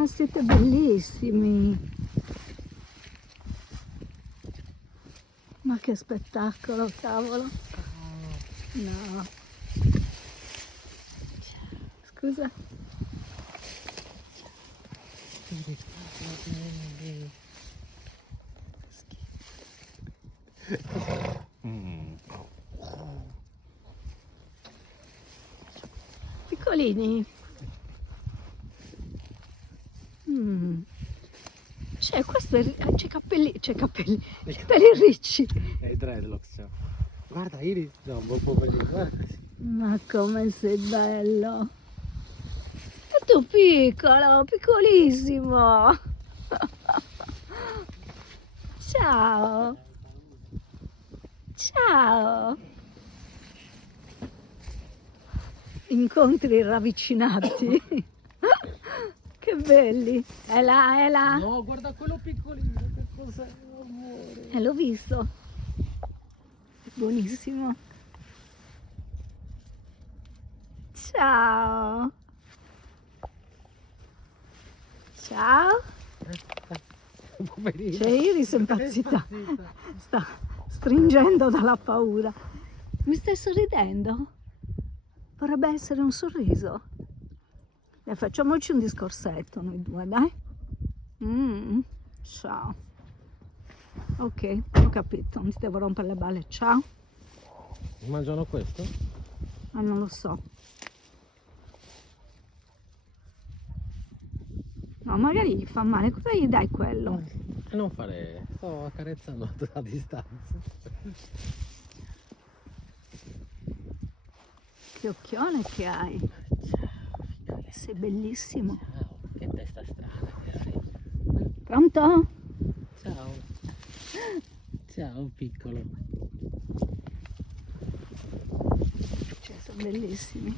Ma siete bellissimi! Ma che spettacolo, cavolo! No! Scusa? Piccolini! C'è capelli, c'è peli ricci. I dreadlocks, ciao. Guarda, Iris, no, un po' così, guarda. Ma come sei bello! E tu piccolo, piccolissimo! Ciao! Ciao! Incontri ravvicinati! Che belli! È là, è là! No, guarda quello piccolino, che cos'è, amore? L'ho visto! Buonissimo! Ciao! Ciao! Poverino. C'è Iris è impazzita! Sta stringendo dalla paura! Mi stai sorridendo? Vorrebbe essere un sorriso. E facciamoci un discorsetto noi due, dai. Ciao. Ok, ho capito, non ti devo rompere le balle. Ciao. Mangiano questo? Ma non lo so. No, magari gli fa male. Cosa gli dai quello? Non fare, sto accarezzando a distanza. Che occhione che hai. Sei bellissimo. Ciao, che testa strana che hai. Pronto? Ciao. Ciao, piccolo. Cioè, sono bellissimi.